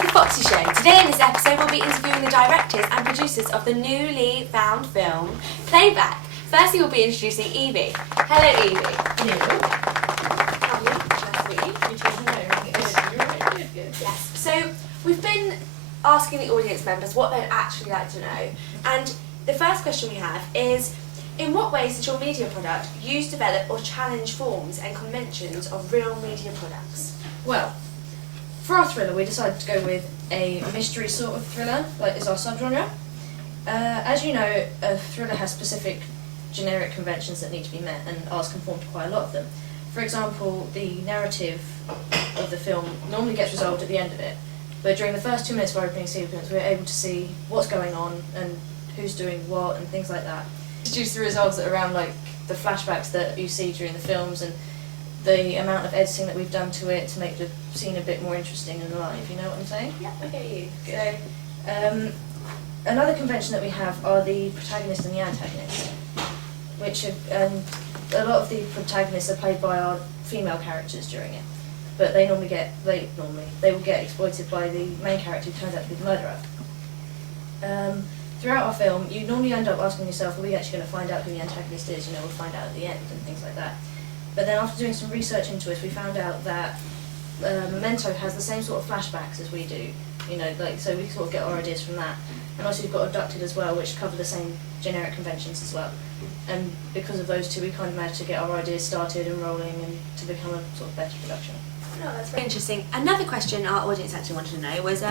to the Foxy Show. Today in this episode we'll be interviewing the directors and producers of the newly found film Playback. Firstly we'll be introducing Evie. Hello Evie. Hello. Lovely. Nice to meet you. Good. Yes. So we've been asking the audience members what they'd actually like to know, and the first question we have is, in what ways does your media product use, develop or challenge forms and conventions of real media products? Well, for our thriller, we decided to go with a mystery sort of thriller, like is our subgenre. As you know, a thriller has specific generic conventions that need to be met, and ours conform to quite a lot of them. For example, the narrative of the film normally gets resolved at the end of it, but during the first 2 minutes of our opening sequence, we're able to see what's going on and who's doing what and things like that. Introduce the results around like the flashbacks that you see during the films and the amount of editing that we've done to it to make the scene a bit more interesting and alive, you know what I'm saying? Yeah, I get you. So, another convention that we have are the protagonist and the antagonist, which are, a lot of the protagonists are played by our female characters during it, but they will get exploited by the main character who turns out to be the murderer. Throughout our film, you normally end up asking yourself, are we actually going to find out who the antagonist is? You know, we'll find out at the end and things like that. But then after doing some research into it, we found out that Memento has the same sort of flashbacks as we do. You know, like, so we sort of get our ideas from that. And also you've got Abducted as well, which cover the same generic conventions as well. And because of those two, we kind of managed to get our ideas started and rolling and to become a sort of better production. No, that's very interesting. Another question our audience actually wanted to know was,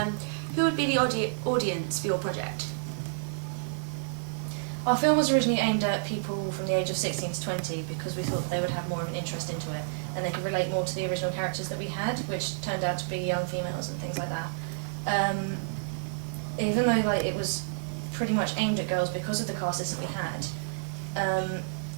who would be the audience for your project? Our film was originally aimed at people from the age of 16 to 20 because we thought they would have more of an interest into it and they could relate more to the original characters that we had, which turned out to be young females and things like that. Even though like it was pretty much aimed at girls because of the cast list that we had,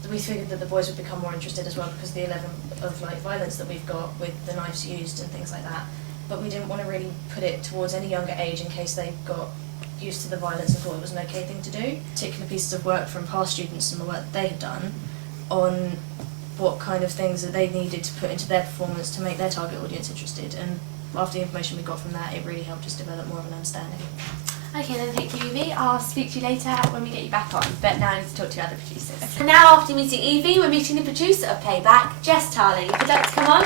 we figured that the boys would become more interested as well because of the level of like violence that we've got with the knives used and things like that. But we didn't want to really put it towards any younger age in case they got used to the violence and thought it was an okay thing to do. Particular pieces of work from past students and the work that they had done on what kind of things that they needed to put into their performance to make their target audience interested, and after the information we got from that, it really helped us develop more of an understanding. Okay then, thank you Evie. I'll speak to you later when we get you back on, but now I need to talk to your other producers. Okay. And now after meeting Evie, we're meeting the producer of Playback, Jess Tarley. Would you like to come on?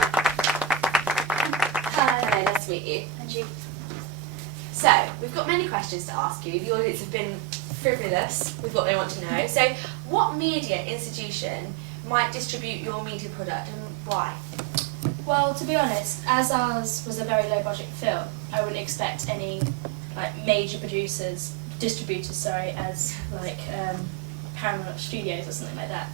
Hi, nice to meet you. And you? So, we've got many questions to ask you. The audience have been frivolous with what they want to know. So, what media institution might distribute your media product and why? Well, to be honest, as ours was a very low budget film, I wouldn't expect any like major distributors, as like Paramount Studios or something like that.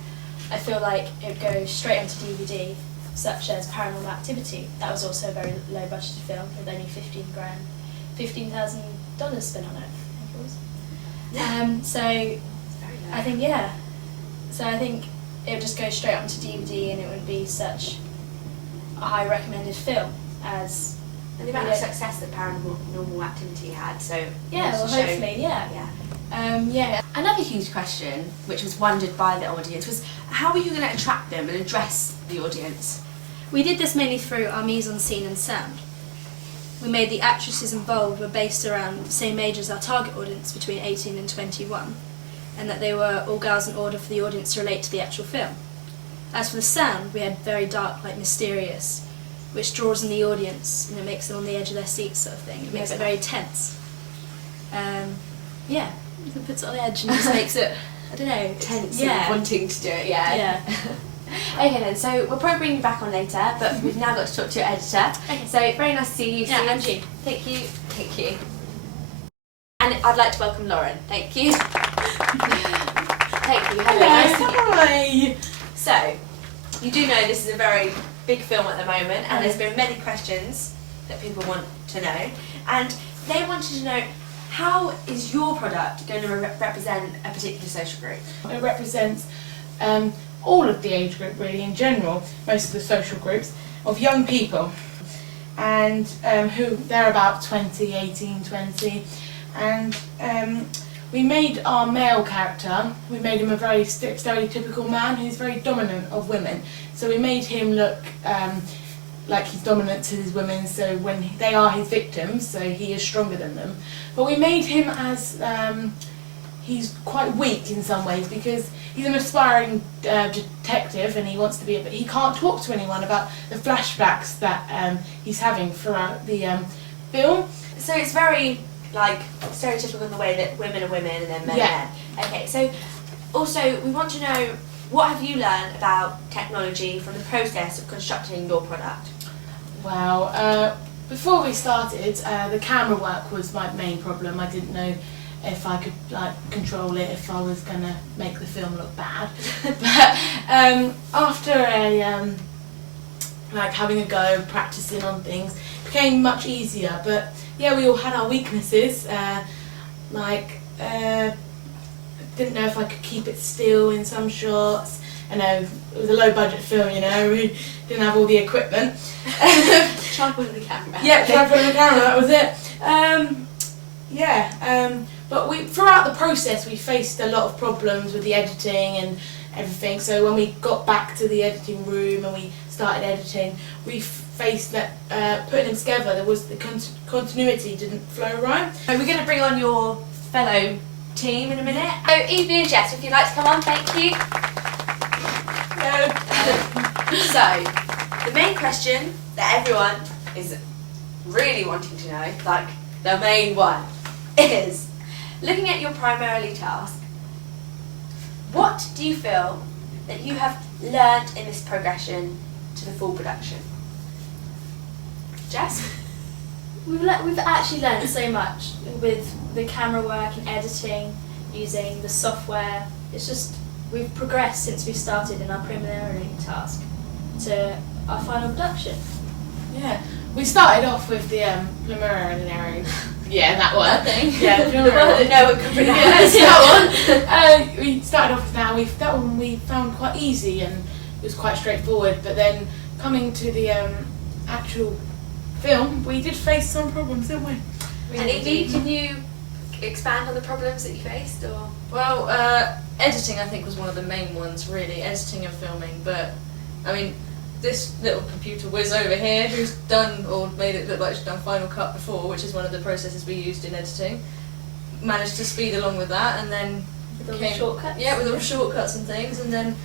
I feel like it would go straight onto DVD, such as Paranormal Activity. That was also a very low budgeted film with only $15,000 spent on it, I think it was. So I think I think it would just go straight onto DVD and it would be such a high recommended film as. And the amount of success that Paranormal Activity had, so yeah, well, hopefully, yeah. Yeah. Another huge question, which was wondered by the audience, was how are you going to attract them and address the audience? We did this mainly through our mise-en-scene and sound. We made the actresses involved were based around the same age as our target audience, between 18 and 21, and that they were all girls in order for the audience to relate to the actual film. As for the sound, we had very dark, like mysterious, which draws in the audience and it makes them on the edge of their seats sort of thing. It makes it very tense. It puts it on the edge and just makes it, I don't know, tense and wanting to do it, yeah. Okay then, so we'll probably bring you back on later, but we've now got to talk to your editor. Okay. So very nice to see you. Yeah, and you. Thank you. Thank you. And I'd like to welcome Lauren. Thank you. Thank you. Hello. Nice to meet you. Hi. So, you do know this is a very big film at the moment, and there's been many questions that people want to know, and they wanted to know, how is your product going to represent a particular social group? It represents all of the age group really in general, most of the social groups of young people, and who they're about 20, 18, 20, and we made our male character, we made him a very stereotypical man who's very dominant of women, so we made him look like he's dominant to his women, so when they are his victims, so he is stronger than them. But we made him as he's quite weak in some ways because he's an aspiring detective and he wants to be, but he can't talk to anyone about the flashbacks that he's having throughout the film. So it's very like stereotypical in the way that women are women and then men are men. Okay, so also we want to know, what have you learned about technology from the process of constructing your product? Well, before we started, the camera work was my main problem. I didn't know if I could like control it, if I was gonna make the film look bad. But after like having a go, practicing on things, it became much easier. But yeah, we all had our weaknesses. Didn't know if I could keep it still in some shots. I know it was a low budget film, you know, we didn't have all the equipment. Tripod with the camera. Yeah, tripod with the camera, that was it. But throughout the process we faced a lot of problems with the editing and everything. So when we got back to the editing room and we started editing, we faced that putting them together, there was the continuity didn't flow right. So we're going to bring on your fellow team in a minute. So Evie and Jess, if you'd like to come on, thank you. So the main question that everyone is really wanting to know, like the main one, is looking at your primarily task, what do you feel that you have learnt in this progression to the full production? Jess? We've actually learned so much with the camera work and editing, using the software. It's just, we've progressed since we started in our preliminary task to our final production. Yeah, we started off with the preliminary. Yeah, that one. That thing. Yeah, the preliminary. No one can pronounce that one. We started off with that one we found quite easy and it was quite straightforward. But then coming to the actual film, we did face some problems, didn't we? And Evie, can you expand on the problems that you faced, or? Well, editing I think was one of the main ones, really, editing and filming. But I mean, this little computer whiz over here, who's done or made it look like she's done Final Cut before, which is one of the processes we used in editing, managed to speed along with that, and then With all the shortcuts? Yeah, with all the shortcuts and things, and then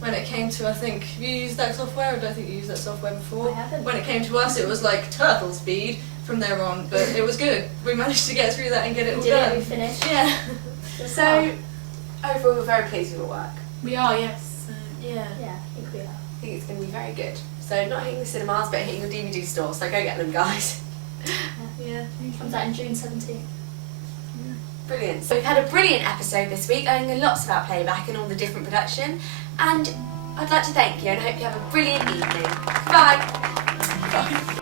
when it came to, I think, have you used that software, or do I think you used that software before? I haven't. When it came to us, it was like turtle speed from there on, but it was good. We managed to get through that and get it all We done. we finished. Yeah. So, overall, we're very pleased with your work. We are, yes. Yeah. Yeah, I think we are. I think it's going to be very good. So, not hitting the cinemas, but hitting the DVD stores. So, go get them, guys. Yeah. Comes out in June 17th. Brilliant. So, we've had a brilliant episode this week, learning lots about playback and all the different production. And I'd like to thank you and I hope you have a brilliant evening. Goodbye. Bye.